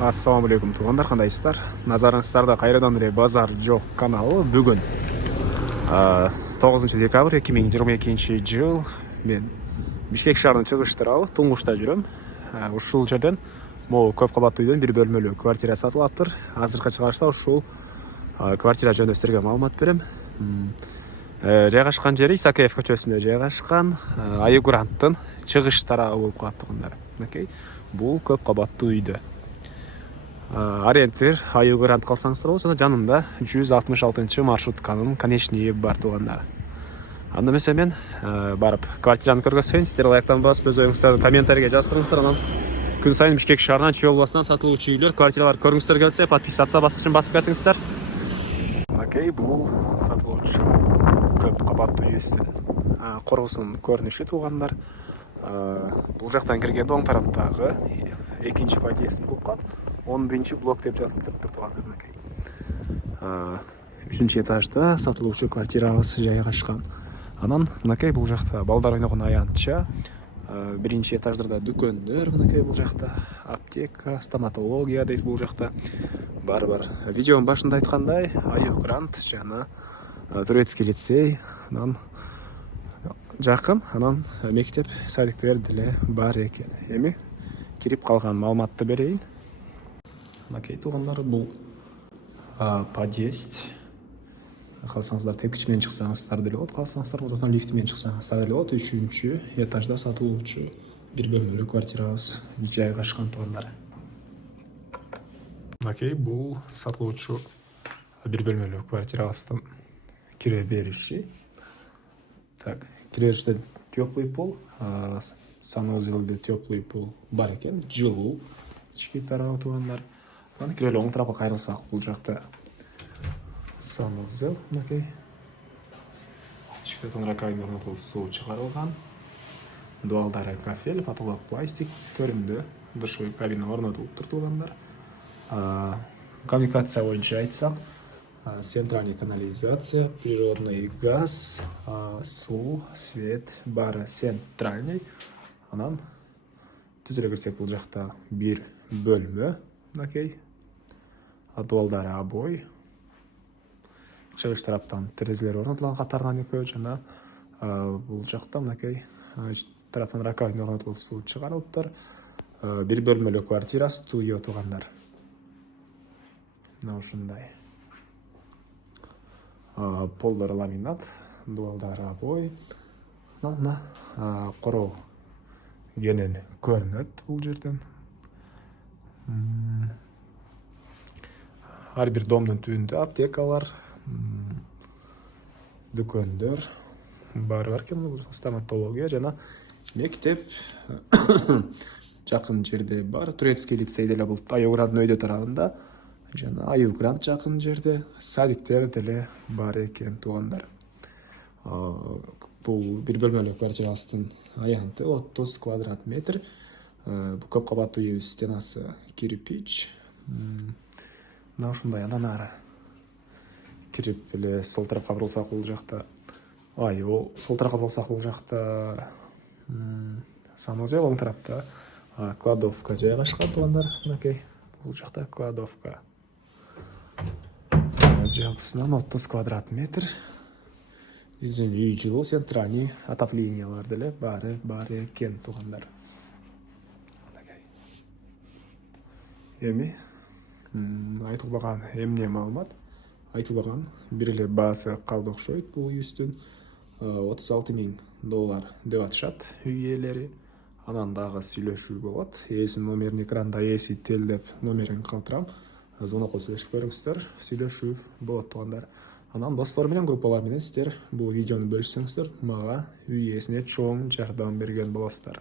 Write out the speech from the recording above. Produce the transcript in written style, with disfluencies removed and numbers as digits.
Ассаламу алейкум туугандар, кандайсыздар? Назарыңыздарда кайрадан эле Базар жок каналы. Бүгүн 9 декабрь 2022 жыл. Мен Бишкек шаарынын чыгыштырабы, Туңгушта жүрөм. Ушул жерден могу көп кабаттуу үйдөн бир бөлмөлүү квартира сатылаптыр. Азыркы чыгарышта ушул квартира жөнүндө силерге маалымат берем. Жайгашкан жери Исакеев көчөсүндө жайгашкан, Айыгуранттын чыгыш тарабы болуп калат туугандар. Бул көп кабаттуу үйдө. Ориентир Айыгурант калсаңыздар болсо, жана жанында 166 маршрутканын конечниги бар туугандар. Анда эмесе мен барып квартираны көргөзсөйүн. Сиздер лайктан басып, өз оюңуздарды комментарийге жаздырыңыздар. Анан күн сайын Бишкек шаарынан чүй областынан сатылуучу үйлөр, квартиралар көргүңүздөр келсе, подписаться баскычын басып кетиңиздер. Бул сатылуучу көп кабаттуу үйүбүздүн коргусунун көрүнүшү туугандар. Бул жактан киргенде оң тараптагы экинчи подъезд болуп калат. 11-ci блок деп жазылып туруптур туугандар. 3-cü этажда сатылуучу квартирабыз жайгашкан. Анан мынакей бул жакта балдар ойногон аянтча, 1-ci этаждарда дүкөндөр, мынакей бул жакта аптека, стоматология дейт бул жакта. Бар. Видеонун башында айткандай, Айыгурант жана турецкий лицей, анан жакын, анан мектеп, садиктер деле бар экен. Эми кирип калган маалыматты берейин. Мынакей туугандар, бул подъезд. Калсаңыздар тепкич менен чыксаңыздар деле болот, калсаңыздар болсо лифт менен чыксаңыздар деле болот. 3-cü этажда сатылуучу бир бөлмөлүү квартирабыз жайгашкан туугандар. Мынакей бул сатылуучу бир бөлмөлүү квартирабыздын кире бериши. Так, киребериште теплый пол, санузелде теплый пол бар экен, жылуу ички тарабы туугандар. Анан кире эле оң тарапка кайрылсак, бул жакта санузел, мынакей. Ичкиден раковина орнотулуп, суу чыгарылган. Дуалдары кафель, потолок пластик, төрүндө душевой кабина орнотулуптур туугандар. Коммуникация боюнча айтсак, центральный канализация, природный газ, суу, свет баары центральный. Анан түз эле кирсек, бул жакта бир бөлмө, мынакей. Дуалдары обой. Чыгыш тараптан терезелер орнотулган катарынан экөө, жана бул жакта мынакей тараптан раковина орнотулуп, суу чыгарылыптыр. Бир бөлмөлүү квартира, студия туугандар. Мына ушундай. Полдору ламинат, дуалдары обой. Мына короо кенен көрүнөт бул жерден. Ар бир домдун түбүндө аптекалар, дүкөндөр бар экен. Бул стоматология жана мектеп жакын жерде бар. Турецкий лицей деле бул Айыгуранттын өйдө тарабында, жана Айыгурант жакын жерде, садиктер деле бар экен туугандар. Бул бир бөлмөлүү квартирабыздын аянты 30 квадрат метр. Көп кабаттуу үйүбүз, стенасы кирпич. Мына ушундай. Андан ары кирип эле сол тарапка бурулсак, бул жакта сол тарапка бурулсак, бул жакта санузел, оң тарапта кладовка жайгашкан туугандар. Мынакей бул жакта кладовка. Жалпысынан 30 квадрат метр. Үй жылуу, центральный отоплениялар деле бар экен туугандар. Эми айтылбаган эмне маалымат? Айтылбаган бир эле баасы калды окшойт бул үйүбүздүн. $36,000 деп атышат үй ээлери. Анан дагы сүйлөшүү болот. Ээсинин номерин экранда ээси деп номерин калтырам. Звонокко сүйлөшүп көрүңүздөр, сүйлөшүү болот туугандар. Анан достор менен, группалар менен сиздер бул видеону бөлүшсөңүздөр, мага үй ээсине чоң жардам берген болосуздар.